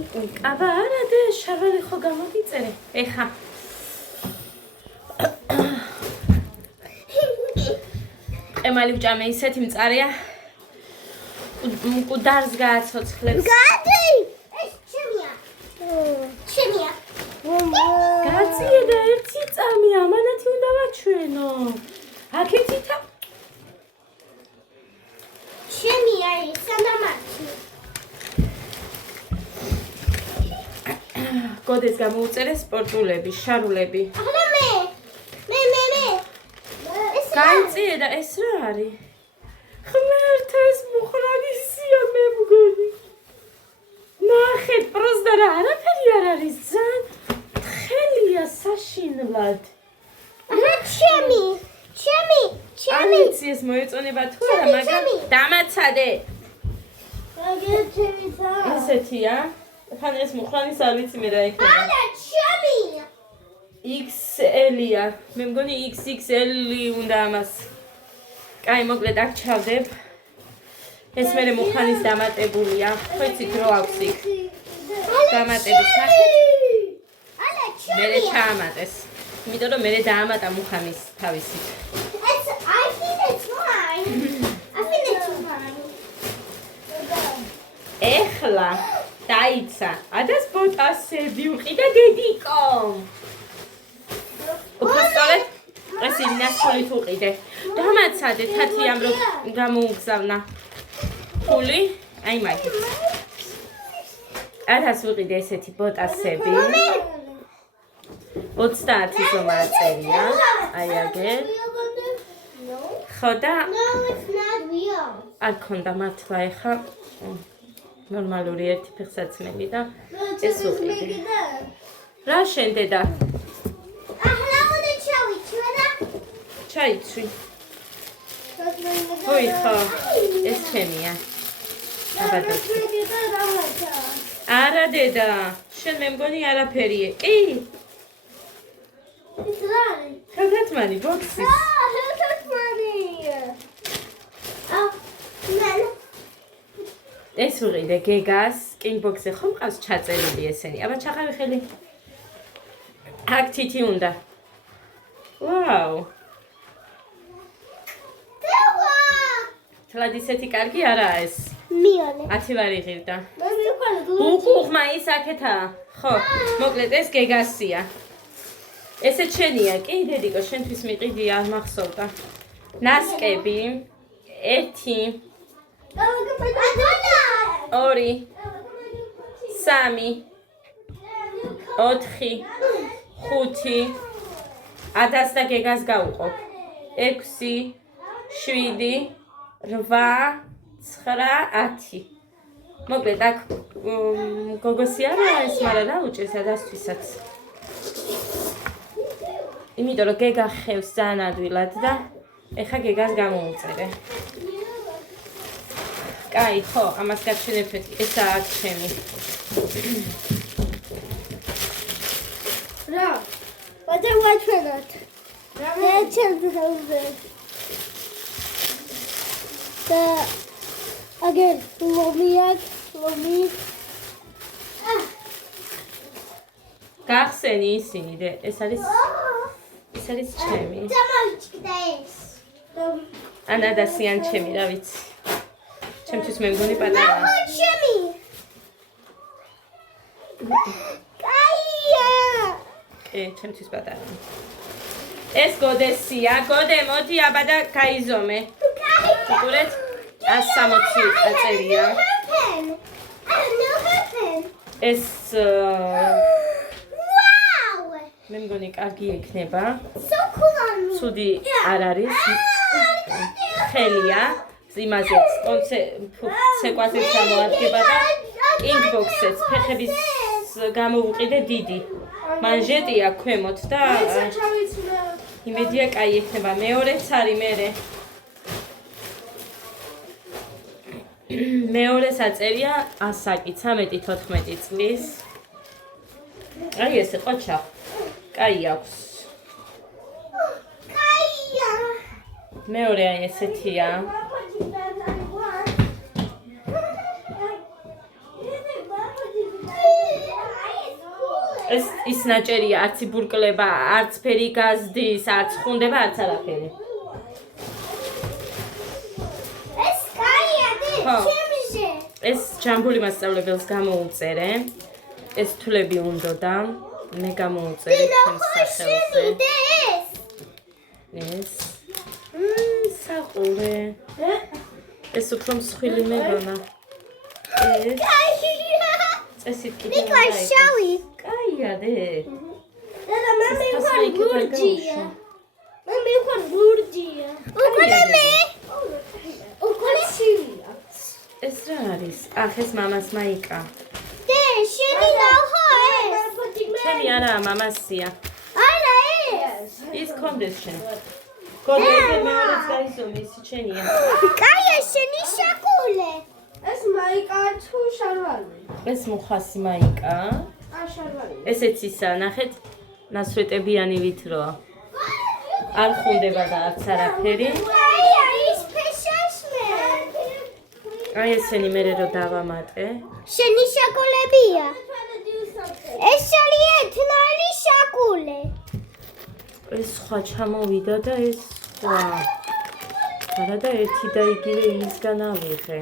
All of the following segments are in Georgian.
აბა არა და შარველი ხო გამოგიწერე ეხა ემალი ვჭამე ისეთი მწარეა კუდარს გააცოცხლებს გადი ეს ჩემია გაწიე და ერთი წამი ამანათი უნდა ვაჩვენო აქეთითა ჩემია ის სანდამარჩი გოდეს გამოუწერე სპორტულები შარულები ახლა მე გაიწიე და ეს რა არის ღმერთო ეს მუხრანისია მე მგონი ნახეთ პროსტა რა არაფერი არ არის ძალიან თხელია საშინლად ახლა ჩემი ამიცი ეს მოეწონება თუ არა მაგრამ დამაცადე ესეთია ხან ეს მუხრანის არ ვიცი მე რა იქნება არა ჩემი XL-ია მე მგონი XXL-ი უნდა ამას კაი მოკლედ აქ ჩავდებ ეს მე მუხრანის დამატებულია ხო იცით რო აქვს იქ დამატების სახით მე ჩაამატეს იმიტომ რომ მე დაამატა მუხრანის თავისით ეხლა დაიცა ადას ბოტასები უყიდა დედიკო უბრალოდ ეს ინასწორი თუ უყიდე დამაცადე თათიამ რომ გამოუგზავნა ფული აი მაგით ადას უყიდე ესეთი ბოტასები 30 ზომა წერია აი აგერ ხო და არ ქონდა მართლა ეხა ნორმალური ერთი ფეხსაცმელი და ეს უყიდე რა შენ დედა ახლა უნდა ჩავიცვე და ჩაიცვი ой ხო ეს ჩემია აბა არა დედა შენ მე მგონი არაფერია კი ეს რა არის ხელთათმანი ბოქსი ეს უყიდე გეგას კინგბოქსზე ხომ ყავს ჩაწერილი ესენი აბა ჩაყავი ხელი აქ თითი უნდა ვაუ თლად ისეთი კარგი არაა ეს მიანე 10 ლარი ღირდა მე მიყოლე უყუღმა ის აქეთა ხო მოკლედ ეს გეგასია ესე ჩენია კი დედიკო შენთვის მიყიდი არ მახსოვდა ნასკები 1 2 3 4 5 ადას და გეგას გავუყო 6 7 8 9 10 მოკლედ აქ გოგოსი არა ეს მაგრამ რა უჭირს ადასთვისაც იმიტომ რომ გეგა ხევს ძალიან ადვილად და ეხა გეგას გამოუწერე კაი ხო ამას გაჩვენებთ ესაა აქ ჩემი რა ვადა ვაჩვენოთ რა ჩემზე და აგერ ლომი გახსენი ისინი და ეს არის ჩემი დამაჩკდა ეს ანადასიან ჩემი რა ვიცი ჩემთვის მე მგონი პატარაა ჩემი კაია კი ჩემთვის პატარაა ეს გოდესია გოდე მოდი აბა და გაიზომე უყურეთ 160 წერია ეს მე მგონი კარგი იქნება ცუდი არ არის ხელია იმაზეც ცეკვაზეც გამოადგება და კინგბოქსეც ფეხების გამოვუყიდე დიდი მანჟეტია ქვემოთ და იმედია კაი იქნება მეორეც არის მერე მეორე საწერია ასაკი 13-14 წლის აი ესე ყოჩა კაი აქვს კაია მეორე აი ესეთია ეს ის ნაჭერია, არც იბურკლება, არც ფერი გაზდის, არც ხუნდება, არც არაფერი. ეს კაია ხო. ჩემზე. ეს ჯამბული მასწავლებელს გამოუწერე. ეს თვლები უნდოდა. მე გამოუწერე ჩემს სახელზე. ეს. საყურე. ეს უფრო მსხვილი მეგონა. ეს. წესით კიდე. მიკაშავი. კაია დე. და მე მიყარ ლურჯია. მე მიყარ ლურჯია. უკოლე მე. უკოლე შილია. ეს რა არის? ახ ეს მამას მაიკა. დე შენი ნახო ეს. ჩემი არა, მამასია. არა ეს. ის კონდეს შენ. კონდეს მეორეც გაიზომი, ის შენია. კაია შენი შაკულე. ეს მაიკა თუ შარვალი? ეს მუხასი მაიკა. შარვალი. ესეც ისა, ნახეთ, ნასვეტებიანი ვითროა. არ ხუნდება და არც არაფერი. კაია ის ფეშაშმე. აი ესენი მე რო დავამატე. შენი შაკულებია. ეს შენი ეთნალი შაკულე. ეს სხვა ჩამოვიდა და ეს სხვა. არა და ერთი და იგივე იმისგან ავიღე.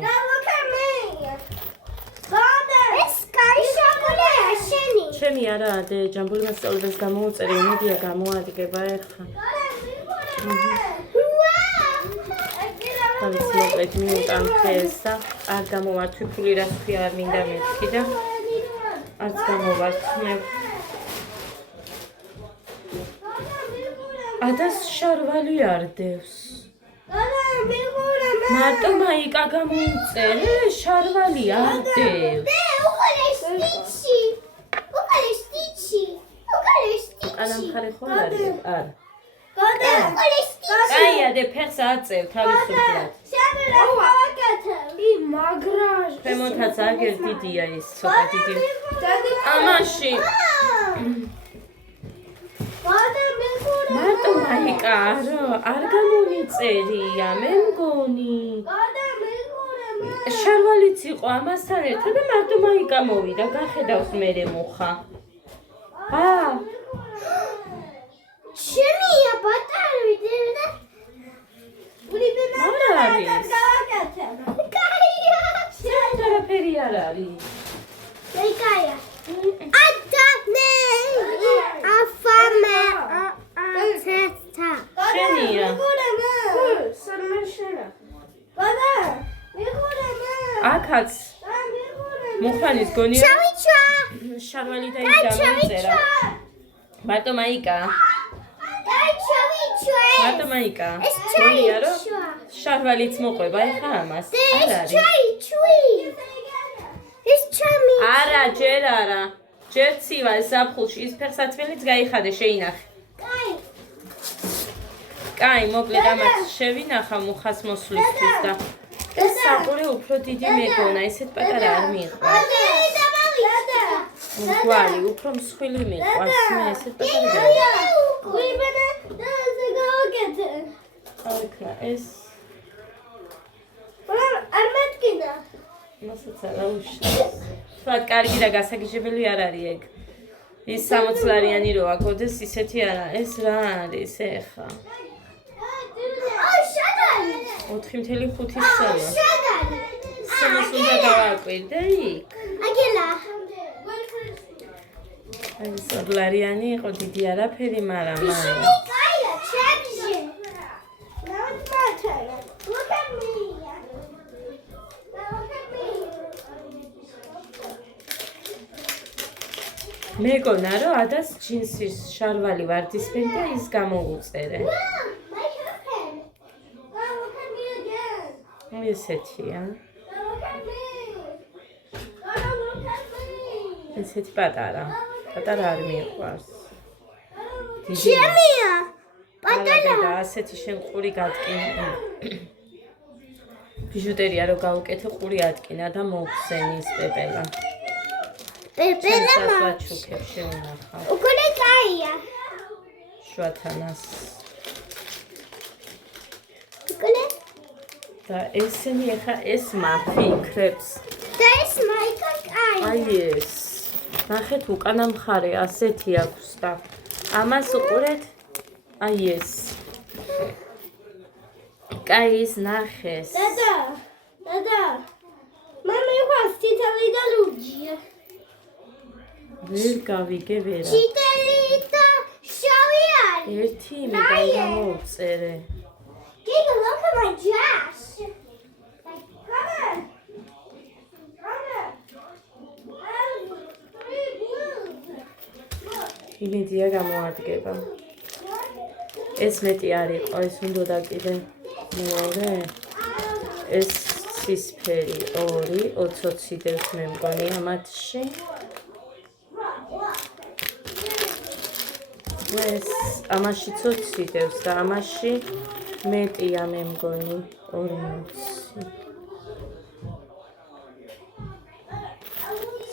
ეს კაი შაკულეა შენი. ჩემი არა, დე ჯამბული მასწავლებელს გამოუწერე, იმედია გამოადგება ეხლა. თავის მოკლედ მიუტანხე ესა, არ გამოვართვი ფული რას ქვია არ მინდა მეთქი და არც გამოვართვე. ადას შარვალი არ დევს. მარტო მაიკა გამოუწერე, შარვალი არ დევს. არა მხარე ხო არ არის? არა. კაია დე ფეხს აწევ თავისუფლად. ქვემოთაც აგერ დიდია ის ცოტა დიდი. ამაში მარტო მაიკა არ გამომიწერია მე მგონი. შარვალიც იყო ამასთან ერთად და მარტო მაიკა მოვიდა, გახედავს მერე მუხა. შემია ბატარი და არა არის. კაია შენ არაფერი არ არის. კაია ადანე αφამე აცეცა შენია. აქაც მუხანის გონია ჩავიჩვა შარვალი და ის გამოიწერა. მარტო მაიკა. მარტო მაიკა. გონია რომ შარვალიც მოყვება ეხა ამას. არ არის. ეს ჩამი არა, ჯერ არა. ჯერ ცივა ეს ზაფხულში ის ფეხსაცმელიც გაიხადე შეინახე. კაი, მოკლედ ამას შევინახა მუხას მოსვლისთვის და ეს საყურე უფრო დიდი მეგონა, ესეთ პატარა არ მიყვარს. მგვარი, უფრო მსხვილი მიყვარს, მე ესეთ პატარა არ. ახლა ეს მასაც არა უშავს. თქვათ, კარგი და გასაგიჟებელი არ არის ეგ. ის 60 ლარიანი რო აგოდეს, ისეთი არა. ეს რა არის ეხა? 4.5 სოლა. სომას უნდა გავაკვირდე იქ. აგელა ეს 2 ლარიანი იყო დიდი არაფერი, მაგრამ მაინც. კაია ჩემზე მეგონა რომ ადას ჯინსის შარვალი ვარდისფერი და ის გამოუწერე. ესეთია. ესეთი პატარა. პატარა არ მიყვარს. შემია პატარა და ასეთი შენ ყური გატკინა. ბიჟუტერია რო გავუკეთე ყური ატკინა და მოგხსენის პეპელა. პეპელა მაჩუქებ შეუნახა. უკოლე კაია შუათანას. უკოლე და ესენი ახლა ეს მაფინქრებს. და ეს მაიკა კაია აი ეს. ნახეთ უკანა მხარე ასეთი აქვს და ამას უყურეთ აი ეს კაის ნახეს Dada. Mama, eu gosto de ali da Ludia. ვერ გავიგე ვერა Chitelita, Xavier. ერთი იმიდან გამოვწერე Giga, look at my dress. Come on. იმედია გამოადგება ეს მეტი არ იყო ეს უნდა კიდე მეორე ეს ცისფერი 2 20 დევს მე მგონი ამათში ეს ამაში 20 დევს და ამაში მეტია მე მგონი 40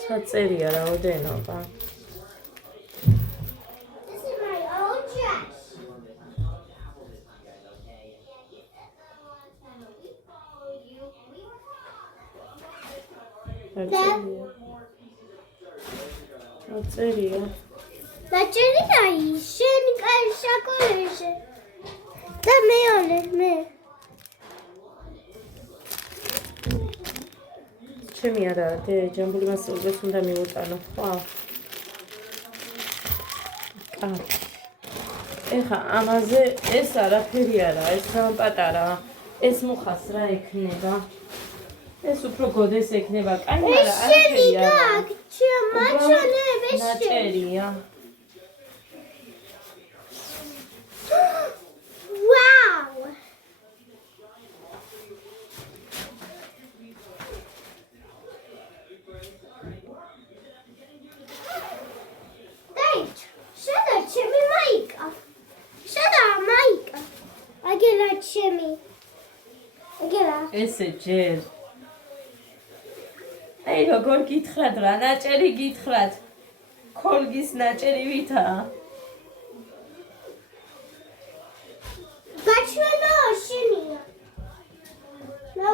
საწერია რაოდენობა This is my old dress. საწერია Nacerina, შენ კაშაკურეშე. და მეორე მე. ჩემი არა დე ჯამბული მასწავლებელს უნდა მივუტანო ხო ეხა ამაზე ეს არაფერი არა ეს რა პატარა ეს მუხას რა ექნება ეს უფრო გოდეს ექნება კაი მაგრამ არაფერი არა ნაწერია Wow! Dad, shut up, Jimmy Mike. Shut up, Mike. I get that Jimmy. I get that. ესე ჯერ აი როგორ გითხრათ რა ნაჭერი გითხრათ ქოლგის ნაჭერი ვითაა But you know, Jimmy. No.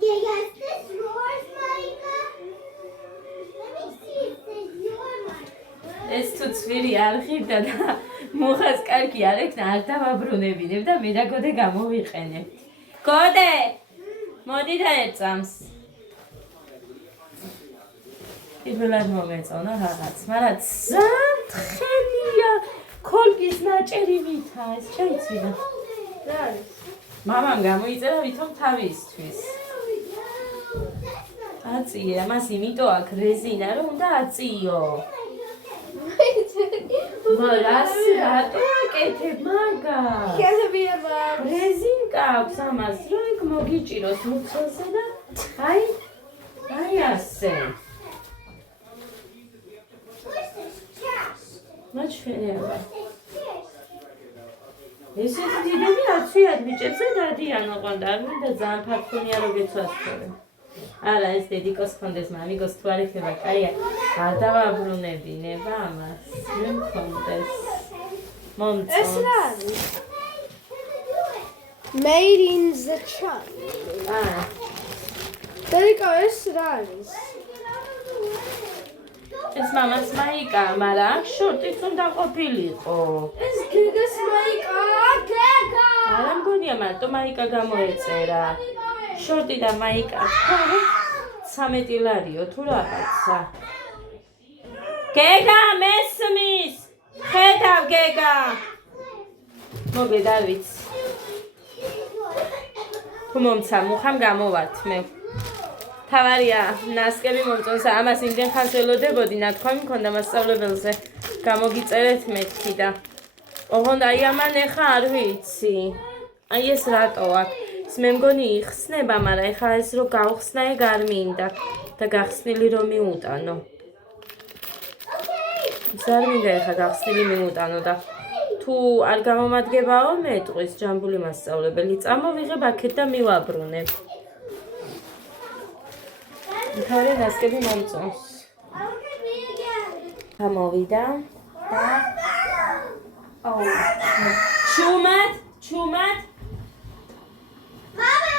Yes, this yours, Micah. Let me see if this yours, Micah. ეს თუ ცვირი არ ხირდა და მუხას კარგი არ ექნა არ დავაბრუნებინებ და მე და გოდე გამოვიყენებ გოდე მოდი და ეწამს პირველად მომეწონა რაღაც მაგრამ ზამთრხელია ქოლგის ნაჭერი ვითა ეს ჩაიცვიდა რა არის? მამამ გამოიწერა ვითომ თავისთვის აწიე ამას იმიტომ აქ რეზინა რომ უნდა აწიო რას რატო აკეთებ მაგა Kelebiyeba. რეზინკა აქვს ამას რომ იქ მოგიჭიროს მუცელზე და აი ასე Where's this chest? მაჩვენებია This chest. ესეთი დიდები აცვიათ ბიჭებზე დადიან ოღონდ არ მინდა ძალიან ფართონია რომ გეცვასწორე არა ეს დედიკოს ხონდეს მამიკოს თუ არ იქნება კაია არ დავაბრუნებინება ამას მე მქონდეს ეს მომწონს რა არის? Made in the China. დედიკო ეს რა არის? ეს მამას მაიკა მაგრამ აქ შორტიც უნდა ყოფილიყო ეს გეგას მაიკა, გეგა. არა მგონია მარტო მაიკა გამოეწერა შორტი და მაიკა ხო 13 ლარიო თუ რაღაცა გეგა მესმის ხედავ გეგა მოგედ არ ვიცი თუ მომცა მუხამ გამოვართ მე თავარია ნასკები მომწონს ამას იმდენ ხანს ველოდებოდი ნათქვამი მქონდა მასწავლებელზე გამოგიწერეთ მეთქი და ოღონდ აი ამან ეხა არ ვიცი აი ეს რატო აქ ეს მე მგონი იხსნება მაგრამ ეხა ეს რო გავხსნა ეგ არ მინდა და გახსნილი რომ მიუტანო ეს არ მინდა ეხა გახსნილი მიუტანო და თუ არ გამომადგებაო მეტყვის ჯამბული მასწავლებელი წამოვიღებ აქეთ და მივაბრუნებ თავი ნასკები მომწონს Look at me again. გამოვიდა და ჩუმად Mama!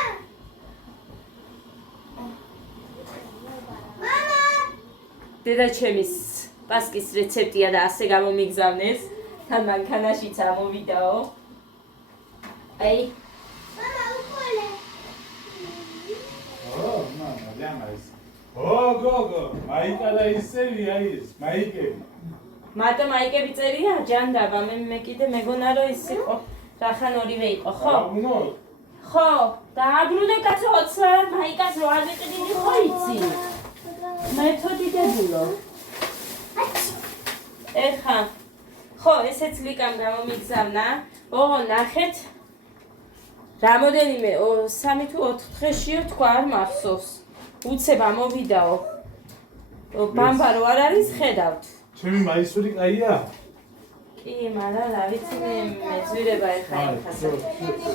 Mama! დედაჩემის პასკის რეცეპტია და ასე გამომიგზავნეს. თან მანქანაშიც ამოვიდაო. აი, გოგო, მაიკა და ისევია ის, მაიკები. მარტო მაიკები წერია ჯანდაბა, მე კიდე მეგონა რომ ის იყო, რახან ორივე იყო, ხო? ხო, დააბრუნე კაცო 20 მაიკას რო არ ვიყიდი ხო იცი? მეთოდი დებულო. ეხა ხო, ესეც ლიკამ გამომიგზავნა. ოღო, ნახეთ. რამოდენიმე 3 თუ 4 დღეშიო თქვა არ მახსოვს. უცებ ამოვიდაო. ბამბა რო არ არის, ხედავთ. ჩემი მაისური კაია? კი, მაგრამ რა ვიცი მე მეძვირება ეხა ეხასა.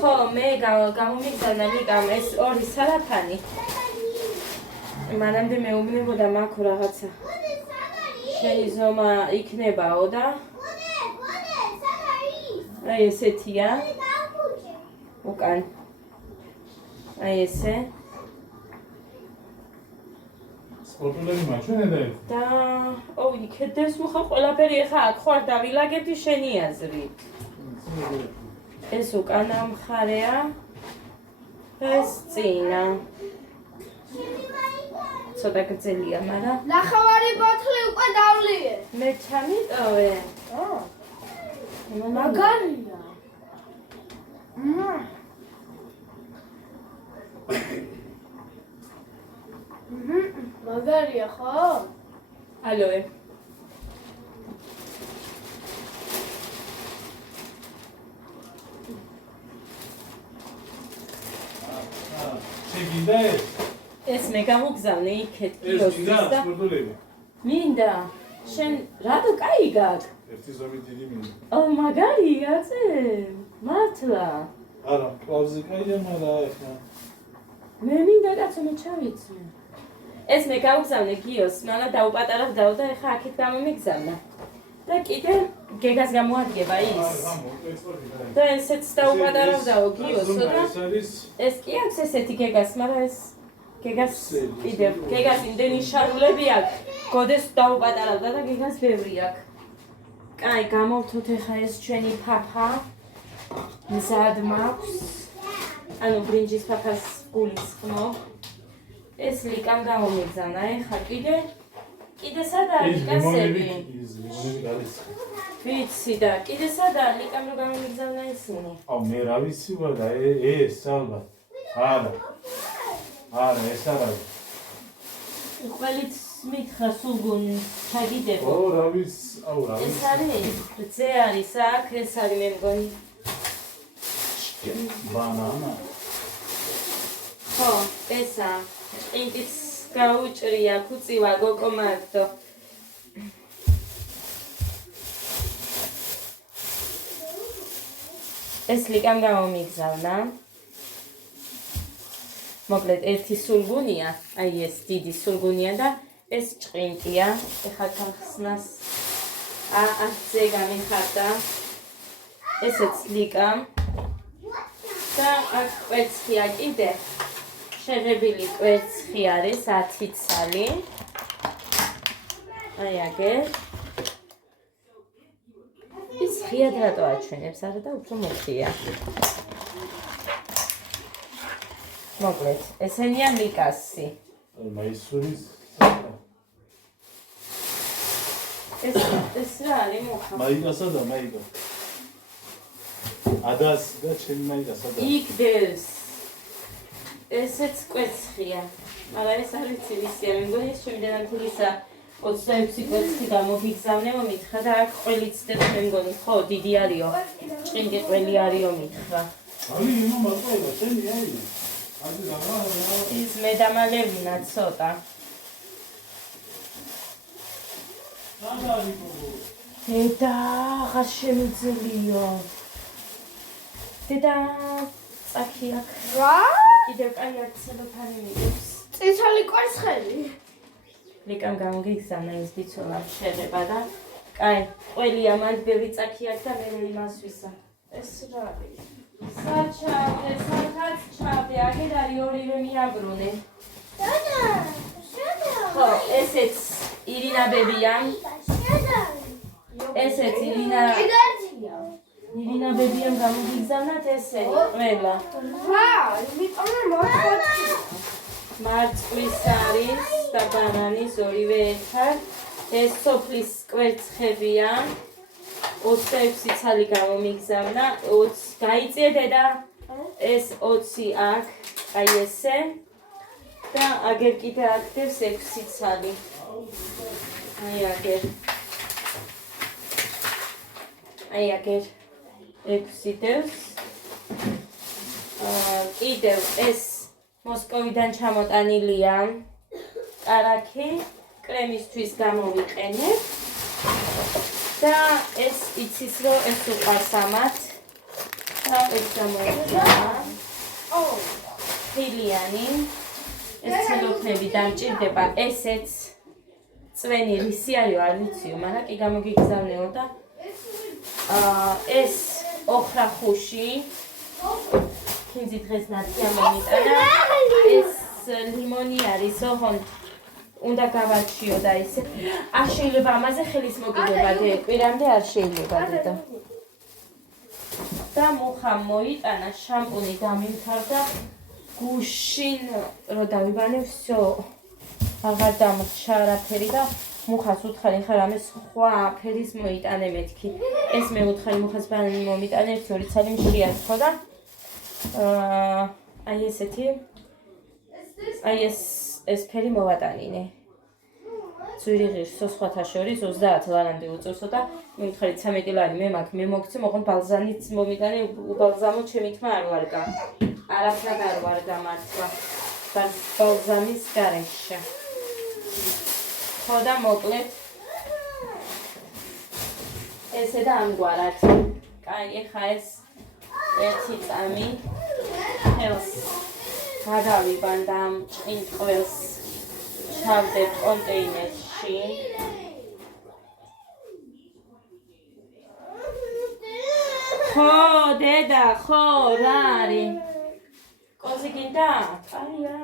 ხო, მე გამომიგზავნა ლიკამ ეს ორი სარაფანი. მანამდე მეუბნებოდა მაქვს რაღაცა. შენი ზომა იქნებაო და აი ესეთია. უკან. აი ესე. სპორტულები მაჩვენე და და იქეთ დესმუხა ყველაფერი ეხა აქ ხარ დავილაგებდი შენი აზრით. ეს უკანა მხარეა. ეს წინა. ცოტა გრძელია, მაგრამ ნახევარი ბოთლი უკვე დავლიე. მე ჩამიტოვე. მაგარია. მაგარია ხო? ალოე. შეგიდა ეს? ეს მე გამოგზავნე იქეთ ეს კიოსკის გიდა და სპორტულები. მინდა შენ რატო კაი გაქვს? ერთი ზომი დიდი მინდა. მაგარია წე მართლა არა, კლავზე კაია, მაგრამ ეხლა მე მინდა კაცო მე ჩავიცნე ეს მე გავგზავნე გიოს მაგრამ დაუპატარავდაო და ეხა აქეთ გამომიგზავნა და კიდე გეგას გამოადგება ის და ესეც დაუპატარავდაო გიოსო და ეს კი აქვს ესეთი გეგას მაგრამ ეს გეგას კიდე გეგას იმდენი შარულები აქვს გოდეს დაუპატარავდა და გეგას ბევრი აქვს კაი გამოვთოთ ეხა ეს ჩვენი ფაფა მზად მაქვს ანუ ბრინჯის ფაფას გულისხმობ ეს ლიკამ გამომიგზავნა ეხა კიდე სადაა ლიკასები ვიცი და კიდე სადაა ლიკამ რო გამომიგზავნა ისინი აუ მე რა ვიცი ვარ ეს ალბათ არა ეს არა ყველით მითხრა სულგუნ ჩაგიდებო ო რა ვიცი აუ რა ეს არის ზე არის აქ ეს არის მე მგონი ბანანა ხო ესა ინტიც გაუჭრია ქუწივა გოგო მარტო ეს ლიკამ გამომიგზავნა მოკლედ ერთი სულგუნია აი ეს დიდი სულგუნია და ეს ჭყინტია ეხლა გახსნას ათზე გამიხარდა ესეც ლიკამ და აქ კვერცხია კიდე შეღებილი კვერცხი არის 10 ცალი აი აგერ ის ხიად რატო აჩვენებს არა და უფრო მოხია მოკლედ ესენია ლიკასი მაისურის ეს რა არის მოხა მაიკასა და მაიკა ადას და ჩემი მაიკასა და იქ დევს ესეც კვერცხია მაგრამ ეს არის ცივისია მე მგონი ეს ჩემი დანახულისა 26 კვერცხი გამოგიგზავნე მომითხრა და აქ ყველიც დებს მე მგონი ხო დიდი არისო ჭყინტი ყველი არისო მითხრა ალი იმო მაყოლა შენი აი ის მე დამალევინა ცოტა დედა აღარ შემიძლიო დედა წაკი აქ რა? კიდევ კაი არცელოფანი მიდევს წითელი კვერცხელი. ლიკამ გამოგიგზავნა ის დიცოლა შეღება და კაი ყველი ამან ბევრი წაკი აქვს და მე იმას ვისა ეს რა არის საჩავდე სადღაც ჩავდე აგერ არის ორივე მიაბრუნე შადა ხო ესეც ირინა ბებია. ესეც ირინა ბებიამ გამოგიგზავნათ ესენი ყველა. მარწყვის არის და ბანანის ორივე ერთად. ეს სოფლის კვერცხებია. 26 ცალი გამომიგზავნა. 20 გაიწია დედა. ეს 20 აქ, აი ესე. და აგერ კიდე აქდევს 6 ცალი. აი აგერ. აი აგერ 6 დევს. კიდევ ეს მოსკოვიდან ჩამოტანილია კარაქი, კრემისთვის გამოვიყენებ. და ეს იცის რომ ეს უყვარს ამათ. და ეს გამოვიყენა. ფილიანი. ეს ცელოფნები დამჭირდება, ესეც წვენი რისი არის არ ვიციო, მაგრამ კი გამოგიგზავნეო და ეს ოხრა ხუში ხინძი დღეს ნათია მომიტანა. ეს ლიმონი არის, ოღონ უნდა გავარჩიო და ისე არ შეიძლება ამაზე ხელის მოკიდება კვირამდე არ შეიძლება დედო. და მუხა მოიტანა, შამპუნი დამიმთავრდა. გუშინ რო დავიბანე, всё აღარ დამრჩა არაფერი და მუხას უთხარი ხარ ამის სხვა ფერის მოიტანე მეთქი. ეს მე უთხარი მუხას ბანანი მომიტანე, 1-2 ცალი მშრიად ხო და აი ესეთი აი ეს ფერი მოვატანინე. ძვირი ღირსო სხვათა შორის 30 ლარამდე უწევსო და მე ვუთხარი 13 ლარი მე მაქვს, მე მოგცე, მოყოლ ბალზანიც მომიტანე, უბალზამო ჩემი თმა არ ვარგა. არაფრად არ ვარ გამართვა ბალზამის გარეშე. ხო და მოკლედ ესე და ამგვარად. კაი, ხა ეს ერთი წამი ხელს გადავიბან და ამ ჭყინტყველს ჩავდებ კონტეინერში. ხო, დედა, ხო, რა არის? კოზი გინდა? აია.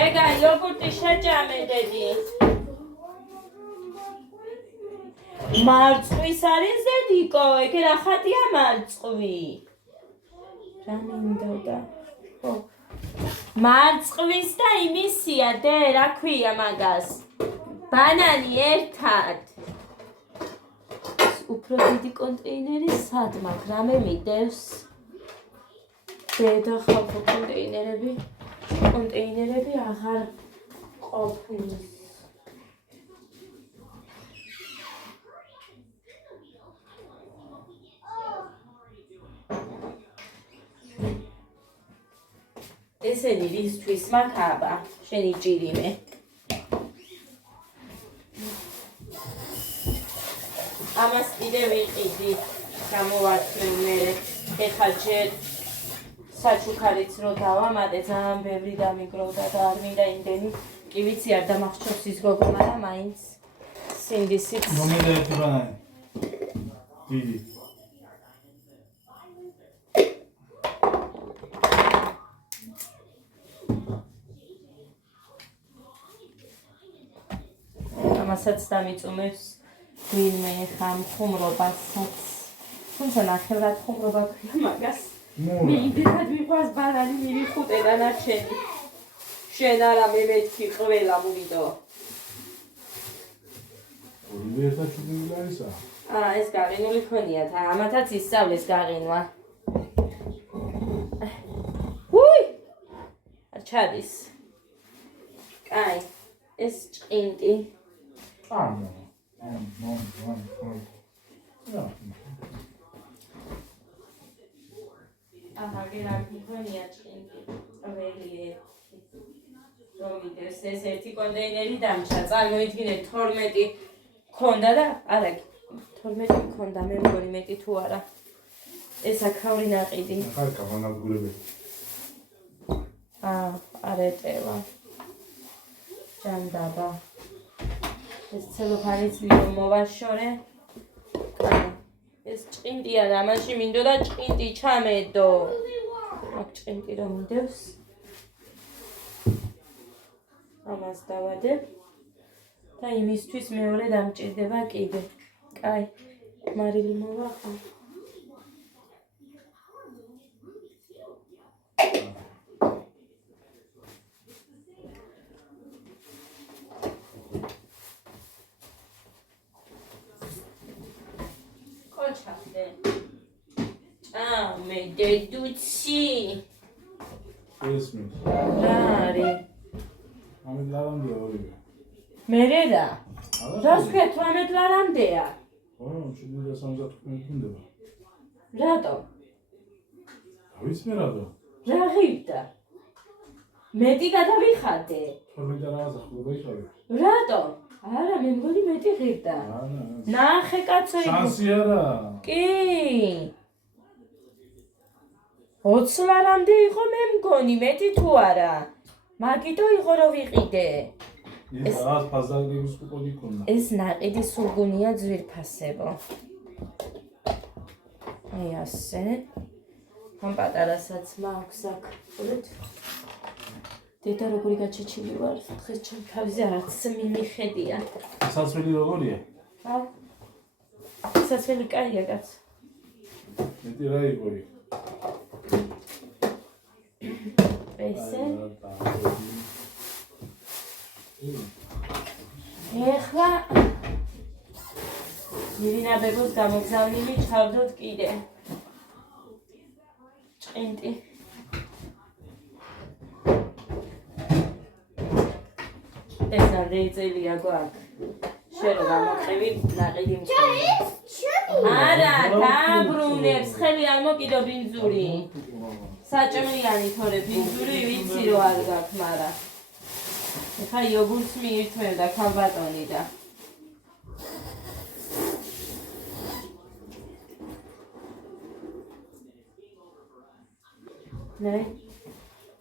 ეგა იოგურტი შეჭამე დედი. მარწყვის არის დედიკო, ეგ რა ხატია მარწყვი? რა მინდოდა? ხო. მარწყვის და იმისია დე, რა ქვია მაგას? ბანანი ერთად. უფრო დიდი კონტეინერი სად მაქვს? რამე მიდევს? დედა ხალხო კონტეინერები აღარ ყოფნის. ესენი რისთვის მაქვს აბა? შენი ჭირიმე. ამას კიდე ვიყიდი, გამოვარდნე მერე. ეხლა ჯერ საჩუქარიც რო დავამატე, ძალიან ბევრი დამიგროვდა და არ მინდა იმდენი. კი ვიცი არ დამახჩობს ის გოგო, მაგრამ მაინც სინდისიც. მომედა ერთი ბანანი. დიდი. ამასაც დამიწუმებს ვინმე ხამ ხუმრობასაც. თუმცა ნახევრად ხუმრობა ქვია მაგას. მიიდეთ მიყვას ბანანი მივიხუტე და ნარჩენი. შენ არა მე მეთქი ყველა მოვიდო. ორივე ერთად ჩუდილი არისა? ეს გაღინული ქონიათ, ამათაც ისწავლეს გაღინვა. ჰუი! არ ჩადის. კაი, ეს ჭყინტი. ამა. გერაფი ქონია ჭყინტი. ველი რომიდეს ეს ერთი კონტეინერი დამჭა. წარმოიდგინეთ 12 ქონდა და არა 12 ქონდა, მე მგონი მეტი თუ არა. ეს აქაური ნაყიდი. ახალ გამონადგურებელი. არ ეტევა. ჯანდაბა. ეს ცელოფანიც ლიმონ მოვაშორე. ეს ჭყინტია და მაშინ მინდოდა ჭყინტი ჩამედო. აქ ჭყინტი რომ მიდევს. ამას დავადებ. და იმისთვის მეორე დამჭირდება კიდე. კაი, მარილი მოვახო. კოჩახდე. მე დედუცი. ესმის. რა არის? ამით ლარამდეა ორივე. მერე რა? რას ქვია 18 ლარამდეა? ო, 775 უნდა. რატო? ვიცი რატო? რა ღირდა? მეტი გადავიხადე. 12 და რაღაცა ხდება იყავი. რატო? არა, მე მგონი მეტი ღირდა. არა. ნახე კაცო. შანსი არა. კი. 20 ლარამდე იყო მე მგონი, მეტი თუ არა. მაგიტო იყო რომ ვიყიდე. ეს რაღაც ფაზაგების კუპონი ქონდა. ეს ნაყიდი სულგუნია ძვირფასებო. აი ასე. ამ პატარასაც მაქვს აქ. ურეთ. დედა როგორი გაჩეჩილი ვარ, დღეს ჩემ თავზე არც მიმიხედია. საცველი როგორია? საცველი კაია კაც. მეტი რა იყო იქ? ესე. ეხლა ირინა ბეგოს გამოგზავნილი ჩავდოთ კიდე. ჭყინტი. ეს რეწელია გვაქვს. შენ რომ გამოყევი ნაყიდი მწვანე. არა, დაბრუნებს, ხელი არ მოკიდო ბინძური. საჭმლიანი თორე ბინძური ვიცი რომ არ გაქვს, მაგრამ ეხა იოგურტს მიირთმევდა ქალბატონი და ნე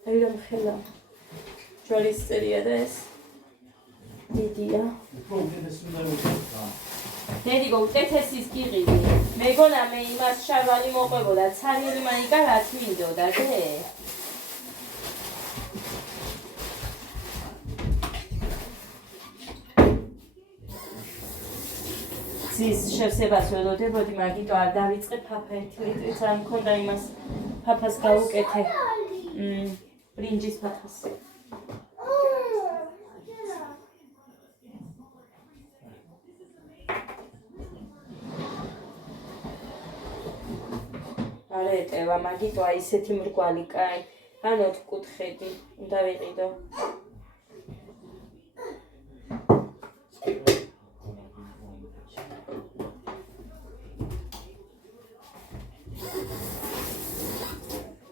აი რომ ხელა ჯვარის წერია და ეს დიდია დედიგო უტეთესის გიყიდი მეგონა მე იმას შარვალი მოყვებოდა ცარიელი მაიკა რაც მინდოდა დე ზის შევსებას ველოდებოდი, მაგიტო არ დავიწყე ფაფა 1 ლიტრიც არ მქონდა იმას ფაფას გავუკეთე. ბრინჯის ფაფას. არ ეტევა მაგიტო აი ისეთი მრგვალი კაი. ან 4 კუთხედი უნდა ვიყიდო.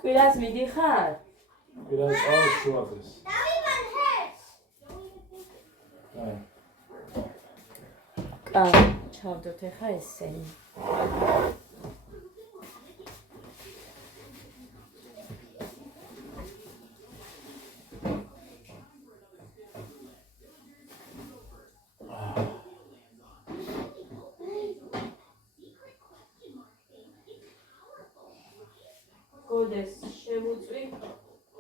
კვირას მიდიხარ? კვირას წავალ შუადღეს. კაი, ჩავდოთ ეხა ესენი. გოდეს შევუწვი,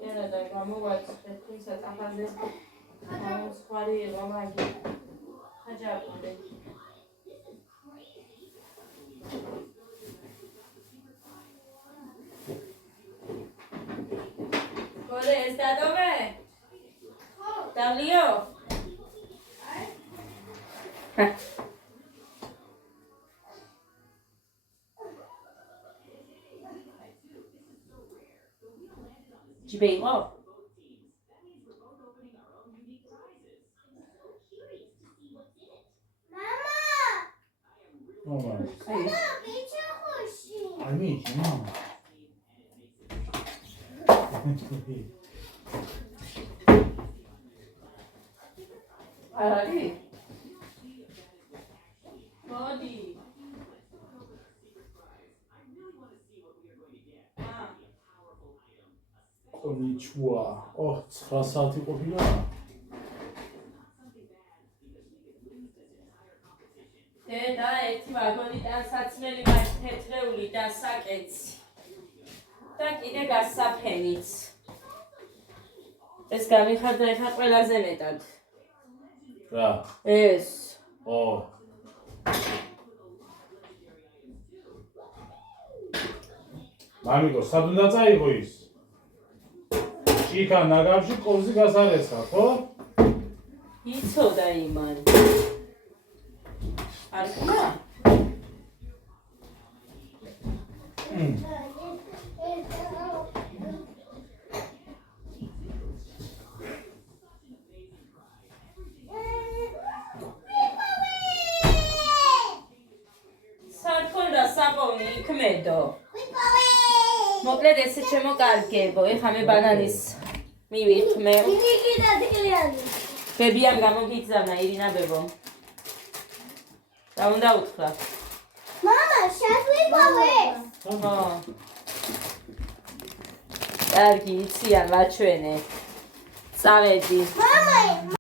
ენა და გამოვაცხე, თუმცა ახალზე სხვარი იყო მაგი. ხაჯაპუნდე. გოდე ეს დადოვე? დავლიო? ჯიბე იყო? მამა, აი, აი, მამა. არ არის? მოდი. კონიჩუა. 9 საათი ყოფილა. დედა ერთი ვაგონიდან საცმელი მაქვს თეთრეული და საკეცი. და კიდე გასაფენიც. ეს გამიხარდა ეხა ყველაზე მეტად. რა? ეს. ო. მამიკო, სად უნდა წაიღო ის? შიქა ნაგავში ყოფზი გასარესა, ხო? იცოდა იმან. არ ხმა? სათქონდა საპოვნი იქმედო. მოკლედ ესე შემოკარგებო, ეხა მე ბანანის მივიხმე. ნიკიტა დილიანი. ბებიამ გამოგიგზავნა ირინა ბებო. რა უნდა უთხრა? მამა, შეგვიპოვე. ხო. კარგი, იციან, ვაჩვენე. წავედი. მამა,